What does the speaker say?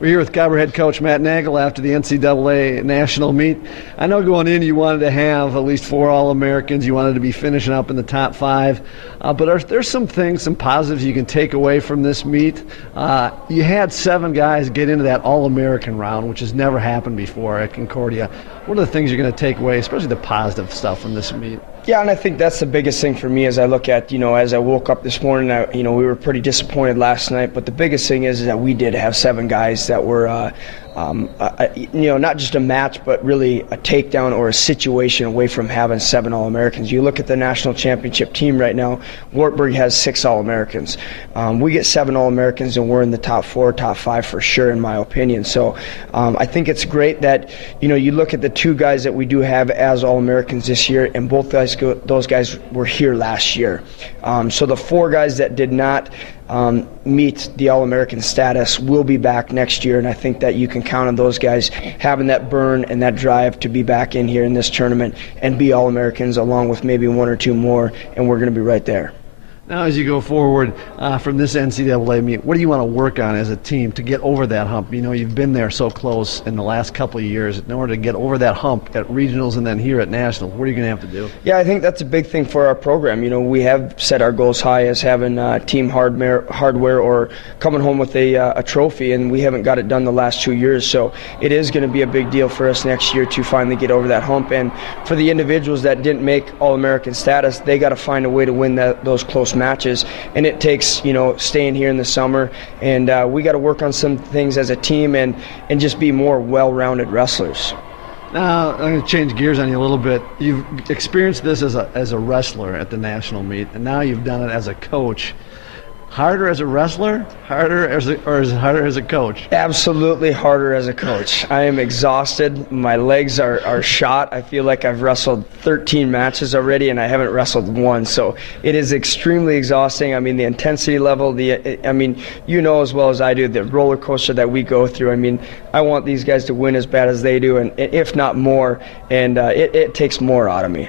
We're here with Cobber head coach Matt Nagel after the NCAA National Meet. I know going in you wanted to have at least 4 All-Americans. You wanted to be finishing up in the top 5. But are there some things, some positives you can take away from this meet? You had 7 guys get into that All-American round, which has never happened before at Concordia. What are the things you're going to take away, especially the positive stuff from this meet? Yeah, and I think that's the biggest thing for me as I look at, as I woke up this morning, we were pretty disappointed last night, but the biggest thing is that we did have 7 guys that were, not just a match, but really a takedown or a situation away from having 7 All-Americans. You look at the national championship team right now, Wartburg has 6 All-Americans. We get 7 All-Americans and we're in the top 4, top 5 for sure, in my opinion. So I think it's great that, you look at the 2 guys that we do have as All-Americans this year, and both those guys were here last year. So the 4 guys that did not meet the All-American status will be back next year, and I think that you can count on those guys having that burn and that drive to be back in here in this tournament and be All-Americans along with maybe 1 or 2 more, and we're going to be right there. Now, as you go forward from this NCAA meet, what do you want to work on as a team to get over that hump? You've been there so close in the last couple of years. In order to get over that hump at regionals and then here at nationals, what are you going to have to do? Yeah, I think that's a big thing for our program. We have set our goals high as having team hardware or coming home with a trophy, and we haven't got it done the last 2 years. So it is going to be a big deal for us next year to finally get over that hump. And for the individuals that didn't make All-American status, they got to find a way to win those close matches, and it takes staying here in the summer, and we got to work on some things as a team and just be more well-rounded wrestlers. Now I'm going to change gears on you a little bit. You've experienced this as a wrestler at the national meet, and now you've done it as a coach. Harder as a wrestler, or is it harder as a coach? Absolutely harder as a coach. I am exhausted. My legs are shot. I feel like I've wrestled 13 matches already, and I haven't wrestled 1. So it is extremely exhausting. The intensity level, as well as I do, the roller coaster that we go through. I want these guys to win as bad as they do, and if not more, and it takes more out of me.